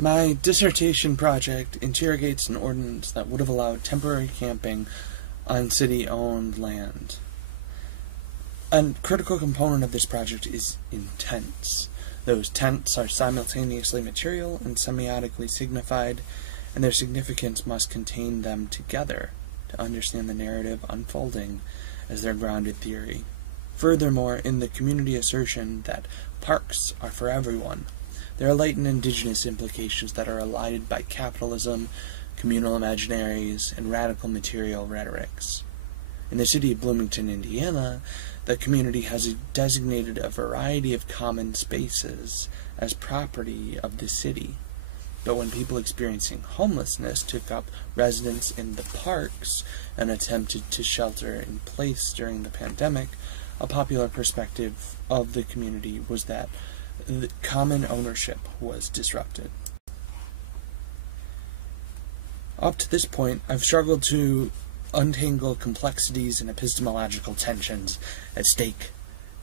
My dissertation project interrogates an ordinance that would have allowed temporary camping on city-owned land. A critical component of this project is in tents. Those tents are simultaneously material and semiotically signified, and their significance must contain them together to understand the narrative unfolding as their grounded theory. Furthermore, in the community assertion that parks are for everyone, there are latent indigenous implications that are allied by capitalism, communal imaginaries, and radical material rhetorics. In the city of Bloomington, Indiana, the community has designated a variety of common spaces as property of the city. But when people experiencing homelessness took up residence in the parks and attempted to shelter in place during the pandemic, a popular perspective of the community was that the common ownership was disrupted. Up to this point, I've struggled to untangle complexities and epistemological tensions at stake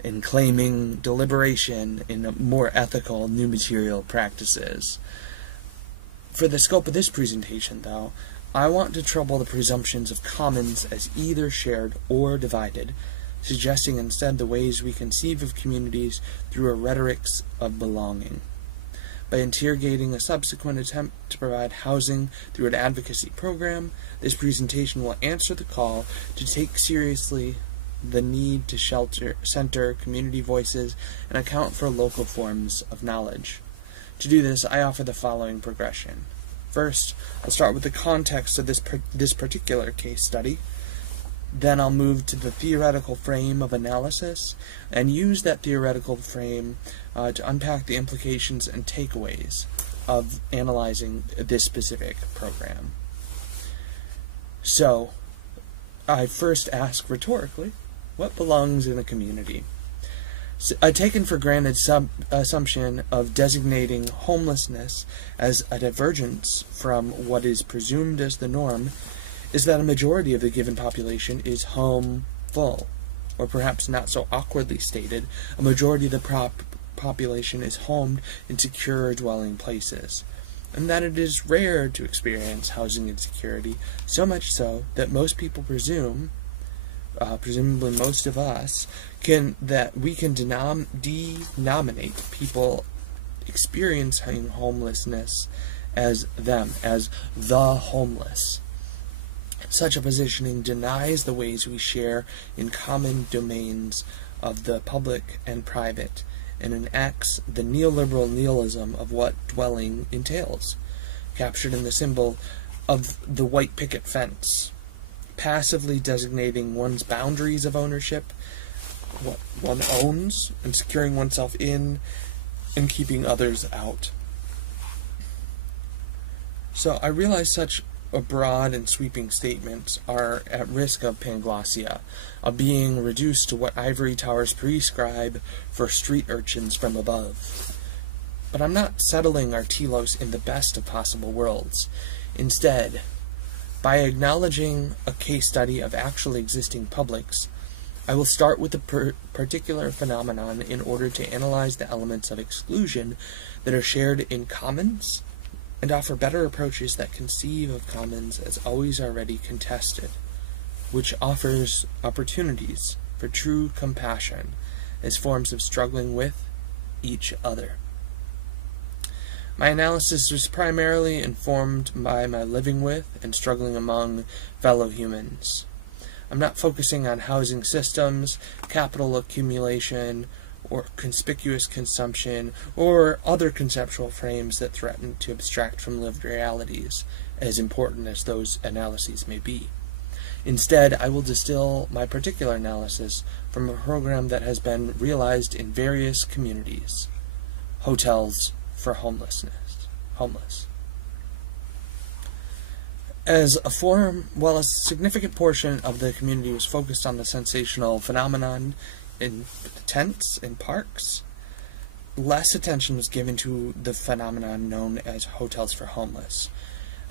in claiming deliberation in more ethical new material practices. For the scope of this presentation, though, I want to trouble the presumptions of commons as either shared or divided, suggesting instead the ways we conceive of communities through a rhetorics of belonging. By interrogating a subsequent attempt to provide housing through an advocacy program, this presentation will answer the call to take seriously the need to center community voices and account for local forms of knowledge. To do this, I offer the following progression. First, I'll start with the context of this particular case study. Then I'll move to the theoretical frame of analysis and use that theoretical frame to unpack the implications and takeaways of analyzing this specific program. So, I first ask rhetorically, what belongs in a community? A taken for granted assumption of designating homelessness as a divergence from what is presumed as the norm is that a majority of the given population is home full, or perhaps not so awkwardly stated, a majority of the population is homed in secure dwelling places, and that it is rare to experience housing insecurity, so much so that most people presume, presumably most of us, that we can denominate people experiencing homelessness as them, as the homeless. Such a positioning denies the ways we share in common domains of the public and private, and enacts the neoliberal nihilism of what dwelling entails, captured in the symbol of the white picket fence, passively designating one's boundaries of ownership, what one owns, and securing oneself in and keeping others out. So I realize such broad and sweeping statements are at risk of panglossia, of being reduced to what ivory towers prescribe for street urchins from above. But I'm not settling our telos in the best of possible worlds. Instead, by acknowledging a case study of actually existing publics, I will start with a particular phenomenon in order to analyze the elements of exclusion that are shared in commons, and offer better approaches that conceive of commons as always already contested, which offers opportunities for true compassion as forms of struggling with each other. My analysis was primarily informed by my living with and struggling among fellow humans. I'm not focusing on housing systems, capital accumulation, or conspicuous consumption, or other conceptual frames that threaten to abstract from lived realities, as important as those analyses may be. Instead, I will distill my particular analysis from a program that has been realized in various communities, hotels for homeless. As a form, while a significant portion of the community was focused on the sensational phenomenon in tents and parks, less attention was given to the phenomenon known as hotels for homeless,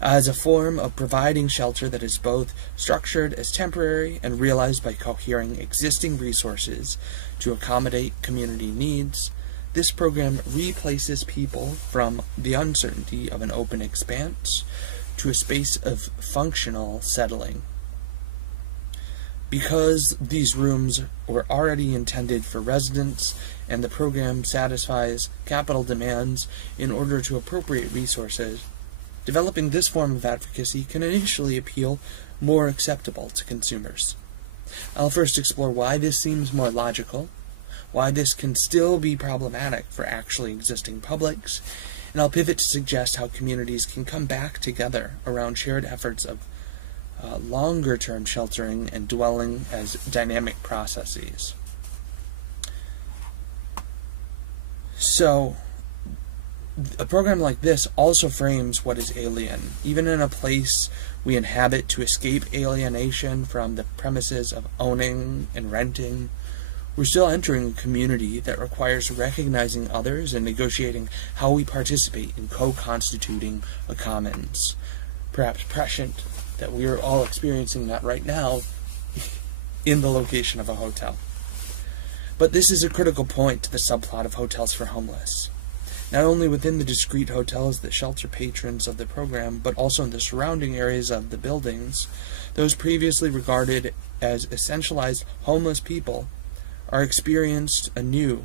as a form of providing shelter that is both structured as temporary and realized by cohering existing resources to accommodate community needs. this program replaces people from the uncertainty of an open expanse to a space of functional settling. Because these rooms were already intended for residents and the program satisfies capital demands in order to appropriate resources, developing this form of advocacy can initially appeal more acceptable to consumers. I'll first explore why this seems more logical, why this can still be problematic for actually existing publics, and I'll pivot to suggest how communities can come back together around shared efforts of longer-term sheltering and dwelling as dynamic processes. So, a program like this also frames what is alien, even in a place we inhabit to escape alienation from the premises of owning and renting. We're still entering a community that requires recognizing others and negotiating how we participate in co-constituting a commons. Perhaps prescient that we are all experiencing that right now in the location of a hotel. But this is a critical point to the subplot of Hotels for Homeless. Not only within the discrete hotels that shelter patrons of the program, but also in the surrounding areas of the buildings, those previously regarded as essentialized homeless people are experienced anew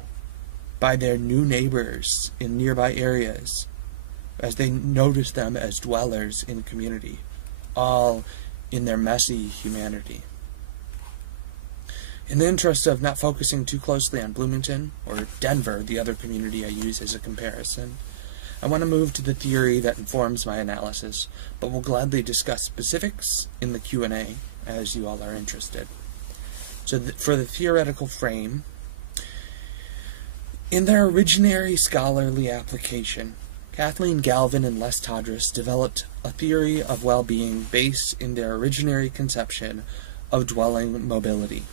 by their new neighbors in nearby areas, as they notice them as dwellers in community, all in their messy humanity. In the interest of not focusing too closely on Bloomington, or Denver, the other community I use as a comparison, I want to move to the theory that informs my analysis, but will gladly discuss specifics in the Q&A as you all are interested. So for the theoretical frame, in their originary scholarly application, Kathleen Galvin and Les Tadros developed a theory of well-being based in their originary conception of dwelling mobility.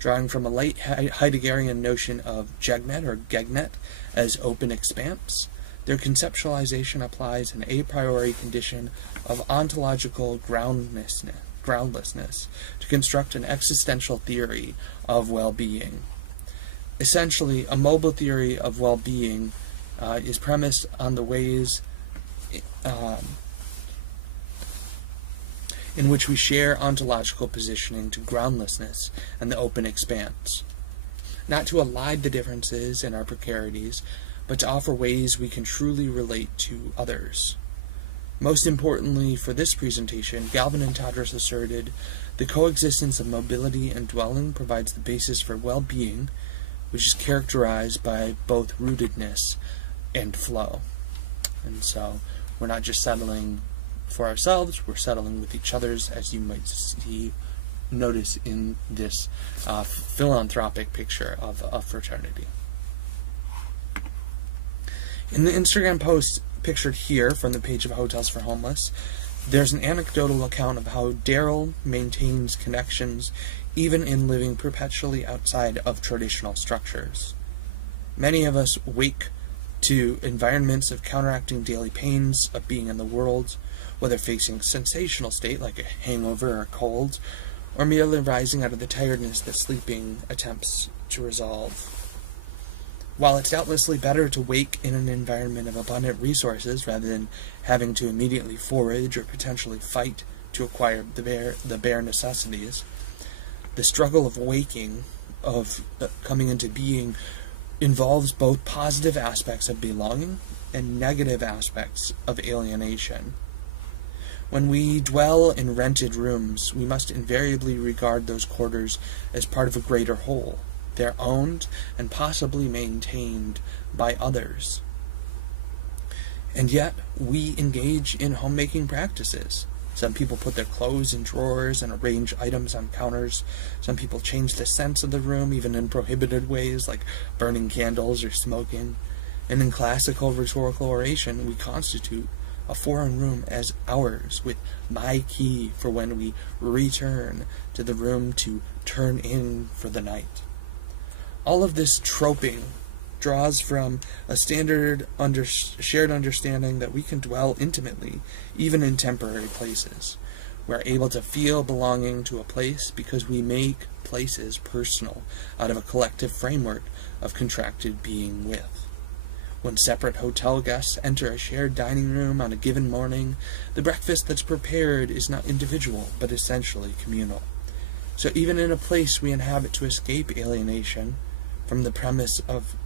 Drawing from a late Heideggerian notion of Gegnet or Gegnet as open expanse, their conceptualization applies an a priori condition of ontological groundlessness to construct an existential theory of well-being. Essentially, a mobile theory of well-being is premised on the ways in which we share ontological positioning to groundlessness and the open expanse. Not to elide the differences in our precarities, but to offer ways we can truly relate to others. Most importantly for this presentation, Galvin and Tadros asserted the coexistence of mobility and dwelling provides the basis for well-being, which is characterized by both rootedness and flow. And so we're not just settling for ourselves, we're settling with each other's, as you might notice in this philanthropic picture of a fraternity. In the Instagram post pictured here from the page of Hotels for Homeless, there's an anecdotal account of how Daryl maintains connections even in living perpetually outside of traditional structures. Many of us wake to environments of counteracting daily pains of being in the world, whether facing a sensational state like a hangover or a cold, or merely rising out of the tiredness that sleeping attempts to resolve. While it's doubtlessly better to wake in an environment of abundant resources rather than having to immediately forage or potentially fight to acquire the bare necessities, the struggle of waking, of coming into being, involves both positive aspects of belonging and negative aspects of alienation. When we dwell in rented rooms, we must invariably regard those quarters as part of a greater whole. They're owned and possibly maintained by others. And yet, we engage in homemaking practices. Some people put their clothes in drawers and arrange items on counters. Some people change the scents of the room, even in prohibited ways, like burning candles or smoking. And in classical rhetorical oration, we constitute a foreign room as ours, with my key for when we return to the room to turn in for the night. All of this troping draws from a standard shared understanding that we can dwell intimately, even in temporary places. We're able to feel belonging to a place because we make places personal out of a collective framework of contracted being with. When separate hotel guests enter a shared dining room on a given morning, the breakfast that's prepared is not individual, but essentially communal. So even in a place we inhabit to escape alienation, from the premise of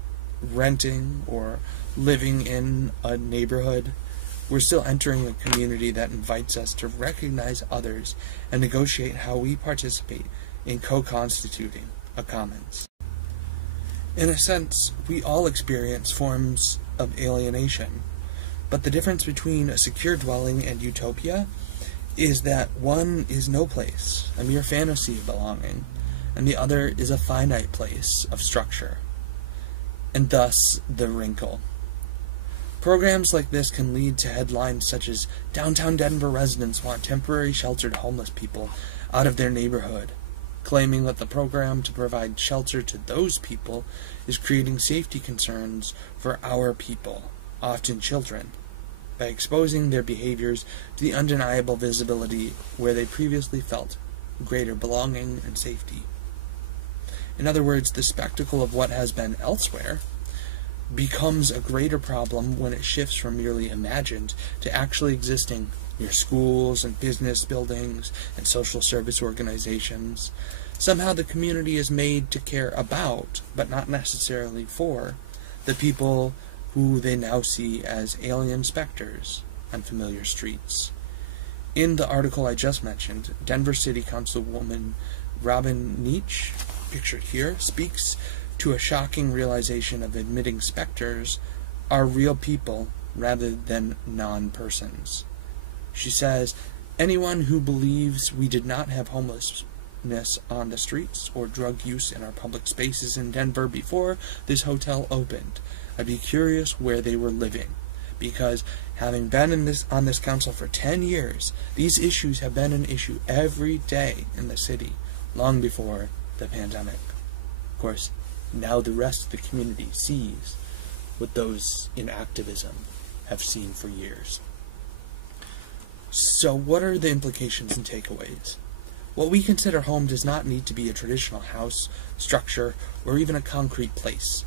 renting or living in a neighborhood, we're still entering a community that invites us to recognize others and negotiate how we participate in co-constituting a commons. In a sense, we all experience forms of alienation, but the difference between a secure dwelling and utopia is that one is no place, a mere fantasy of belonging, and the other is a finite place of structure, and thus the wrinkle. Programs like this can lead to headlines such as "Downtown Denver residents want temporary sheltered homeless people out of their neighborhood," claiming that the program to provide shelter to those people is creating safety concerns for our people, often children, by exposing their behaviors to the undeniable visibility where they previously felt greater belonging and safety. In other words, the spectacle of what has been elsewhere becomes a greater problem when it shifts from merely imagined to actually existing near schools and business buildings and social service organizations. Somehow the community is made to care about, but not necessarily for, the people who they now see as alien specters on familiar streets. In the article I just mentioned, Denver City Councilwoman Robin Nietzsche, pictured here, speaks to a shocking realization of admitting specters are real people rather than non-persons. She says, "Anyone who believes we did not have homelessness on the streets or drug use in our public spaces in Denver before this hotel opened, I'd be curious where they were living, because having been on this council for 10 years, these issues have been an issue every day in the city, long before the pandemic." Of course, now the rest of the community sees what those in activism have seen for years. So what are the implications and takeaways? What we consider home does not need to be a traditional house, structure, or even a concrete place.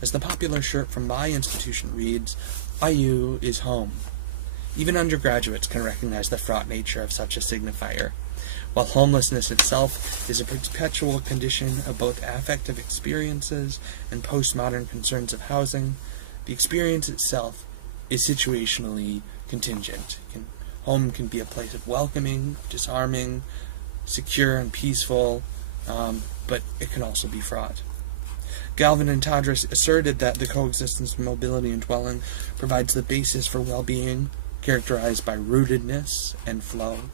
As the popular shirt from my institution reads, "IU is home." Even undergraduates can recognize the fraught nature of such a signifier. While homelessness itself is a perpetual condition of both affective experiences and postmodern concerns of housing, the experience itself is situationally contingent. Home can be a place of welcoming, disarming, secure and peaceful, but it can also be fraught. Galvin and Tadros asserted that the coexistence of mobility and dwelling provides the basis for well-being, characterized by rootedness and flow.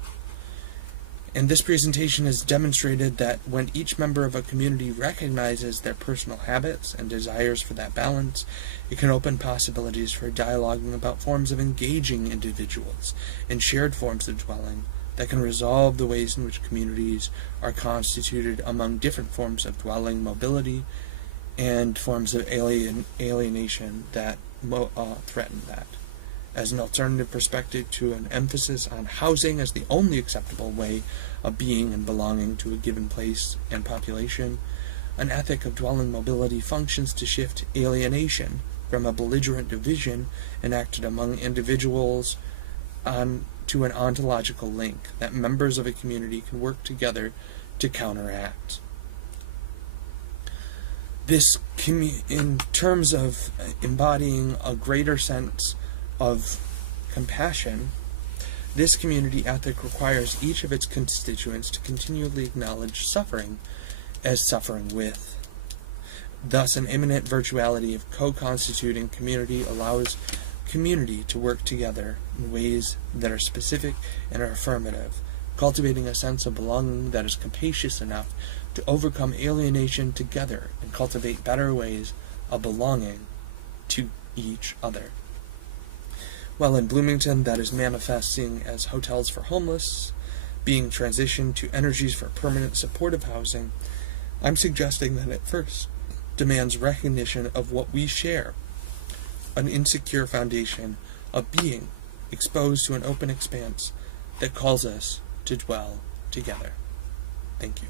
And this presentation has demonstrated that when each member of a community recognizes their personal habits and desires for that balance, it can open possibilities for dialoguing about forms of engaging individuals and shared forms of dwelling that can resolve the ways in which communities are constituted among different forms of dwelling mobility and forms of alienation that threaten that. As an alternative perspective to an emphasis on housing as the only acceptable way of being and belonging to a given place and population, an ethic of dwelling mobility functions to shift alienation from a belligerent division enacted among individuals to an ontological link that members of a community can work together to counteract. This, in terms of embodying a greater sense of compassion, this community ethic requires each of its constituents to continually acknowledge suffering as suffering with. Thus, an imminent virtuality of co-constituting community allows community to work together in ways that are specific and are affirmative, cultivating a sense of belonging that is capacious enough to overcome alienation together and cultivate better ways of belonging to each other. While in Bloomington that is manifesting as hotels for homeless, being transitioned to energies for permanent supportive housing, I'm suggesting that it first demands recognition of what we share, an insecure foundation of being exposed to an open expanse that calls us to dwell together. Thank you.